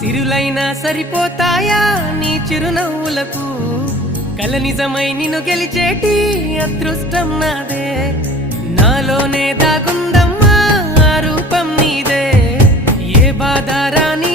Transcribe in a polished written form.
సిరులైనా సరిపోతాయా నీ చిరునవ్వులకు కల నిజమై నిన్ను గెలిచేటి అదృష్టం నాదే నాలోనే దాగుందమ్మా ఆ రూపం నీదే ఏ బాధ రాని